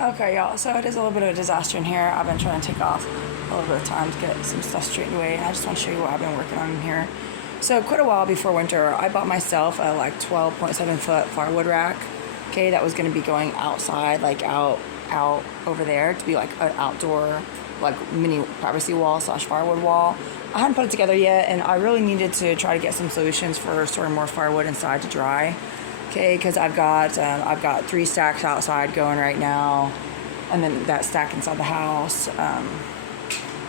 Okay, y'all, so it is a little bit of a disaster in here. I've been trying to take off a little bit of time to get some stuff straightened away, and I just want to show you what I've been working on in here. So quite a while before winter, I bought myself a like 12.7 foot firewood rack. Okay, that was going to be going outside, like out over there to be like an outdoor, like mini privacy wall / firewood wall. I hadn't put it together yet, and I really needed to try to get some solutions for storing more firewood inside to dry. Okay, because I've got 3 stacks outside going right now, and then that stack inside the house.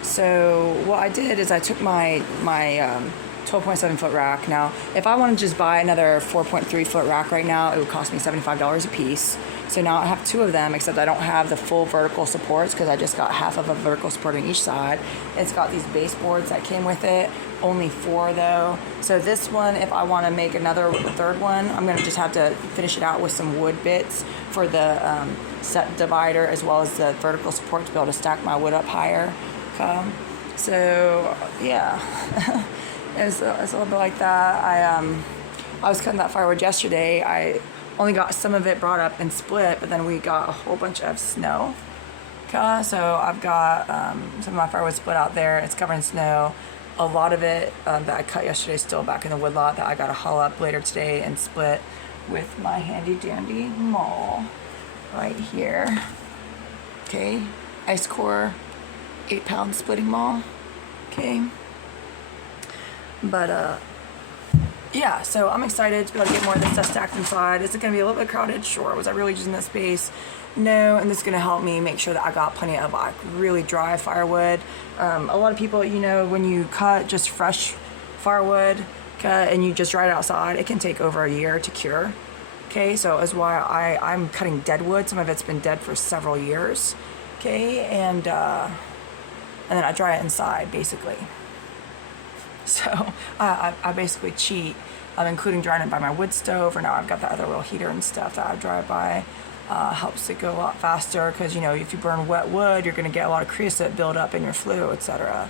So what I did is I took my 12.7 foot rack. Now, if I want to just buy another 4.3 foot rack right now, it would cost me $75 a piece. So now I have 2 of them, except I don't have the full vertical supports because I just got half of a vertical support on each side. It's got these baseboards that came with it, only 4 though. So this one, if I want to make another 3rd one, I'm going to just have to finish it out with some wood bits for the set divider as well as the vertical support to be able to stack my wood up higher. So yeah, it's a little bit like that. I was cutting that firewood yesterday. I only got some of it brought up and split, but then we got a whole bunch of snow. So I've got some of my firewood split out there. It's covered in snow. A lot of it that I cut yesterday is still back in the woodlot that I got to haul up later today and split with my handy dandy maul right here. Okay, ice core 8-pound splitting maul. Okay, but yeah, so I'm excited to be able to get more of this stuff stacked inside. Is it going to be a little bit crowded? Sure. Was I really using this space? No. And this is going to help me make sure that I got plenty of like really dry firewood. A lot of people, you know, when you cut just fresh firewood and you just dry it outside, it can take over a year to cure. Okay, so that's why I'm cutting dead wood. Some of it's been dead for several years. Okay, and then I dry it inside basically. So I basically cheat, including drying it by my wood stove, or now I've got that other little heater and stuff that I dry it by. Helps it go a lot faster because, you know, if you burn wet wood, you're going to get a lot of creosote buildup in your flue, etc.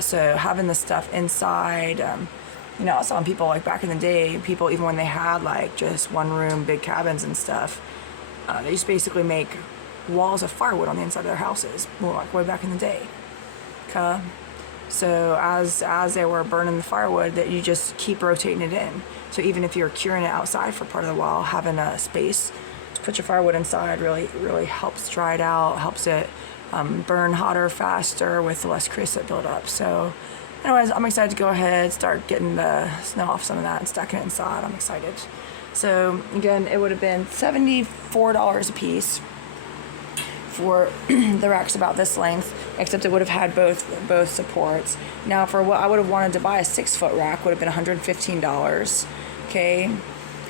So having this stuff inside, you know, some people like back in the day, people even when they had like just 1-room big cabins and stuff, they used to basically make walls of firewood on the inside of their houses, more like way back in the day. So as they were burning the firewood, that you just keep rotating it in. So even if you're curing it outside for part of the while, having a space to put your firewood inside really helps dry it out, helps it burn hotter, faster with less creosote buildup. So anyways, I'm excited to go ahead, start getting the snow off some of that and stacking it inside. I'm excited. So again, it would have been $74 a piece for the racks about this length, except it would have had both supports. Now for what I would have wanted to buy, a 6-foot rack would have been $115. Okay,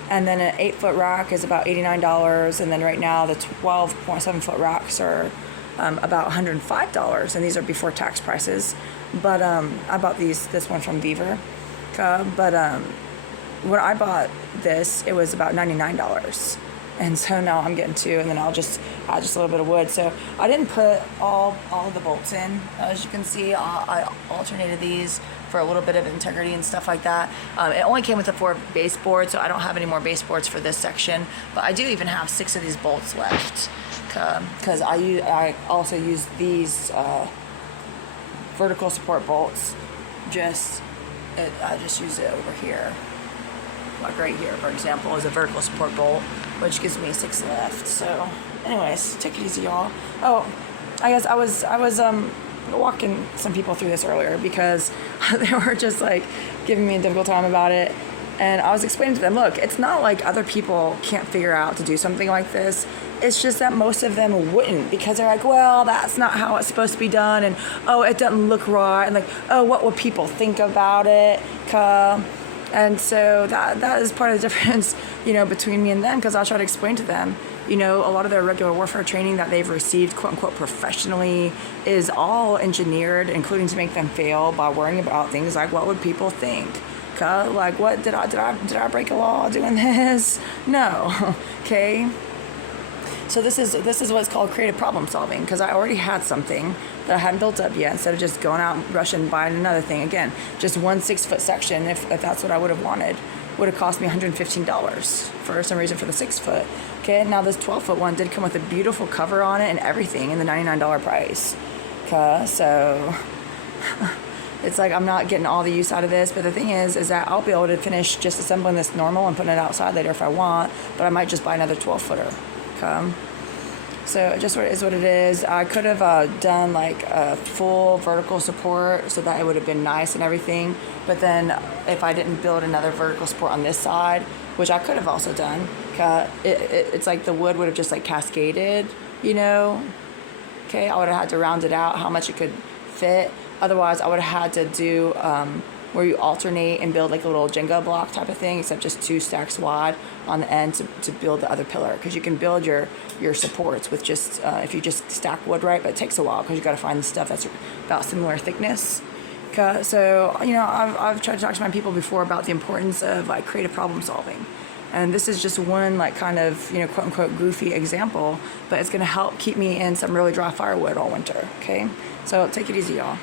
and then an 8-foot rack is about $89, and then right now the 12.7 foot racks are about $105, and these are before tax prices. But I bought this one from Beaver. But when I bought this, it was about $99. And so now I'm getting 2, and then I'll just add just a little bit of wood. So I didn't put all of the bolts in. As you can see, I alternated these for a little bit of integrity and stuff like that. It only came with the 4 baseboards, so I don't have any more baseboards for this section. But I do even have 6 of these bolts left because I also use these vertical support bolts. I just use it over here. Like right here, for example, is a vertical support bolt, which gives me 6 left. So anyways, take it easy, y'all. Oh, I guess I was walking some people through this earlier because they were just like giving me a difficult time about it. And I was explaining to them, look, it's not like other people can't figure out to do something like this. It's just that most of them wouldn't, because they're like, well, that's not how it's supposed to be done, and oh, it doesn't look right, and like, oh, what would people think about it? And so that is part of the difference, you know, between me and them, because I'll try to explain to them, you know, a lot of their regular warfare training that they've received, quote unquote, professionally is all engineered, including to make them fail by worrying about things like what would people think. Like, what did I break a law doing this? No. Okay. So this is what's called creative problem solving, because I already had something that I hadn't built up yet, instead of just going out and rushing and buying another thing. Again, just one 6-foot section if that's what I would have wanted. would have cost me $115 for some reason for the 6 foot. Okay, now this 12 foot one did come with a beautiful cover on it and everything in the $99 price. Okay, so it's like I'm not getting all the use out of this, but the thing is that I'll be able to finish just assembling this normal and putting it outside later if I want, but I might just buy another 12 footer. Okay. So it just is what it is. I could have done like a full vertical support so that it would have been nice and everything. But then if I didn't build another vertical support on this side, which I could have also done, it's like the wood would have just like cascaded, you know. Okay, I would have had to round it out how much it could fit. Otherwise, I would have had to do where you alternate and build like a little Jenga block type of thing, except just 2 stacks wide on the end to build the other pillar. Because you can build your supports with just, if you just stack wood right, but it takes a while because you got to find the stuff that's about similar thickness. Okay, so, you know, I've tried to talk to my people before about the importance of like creative problem solving. And this is just one like kind of, you know, quote unquote goofy example, but it's going to help keep me in some really dry firewood all winter. Okay, so take it easy, y'all.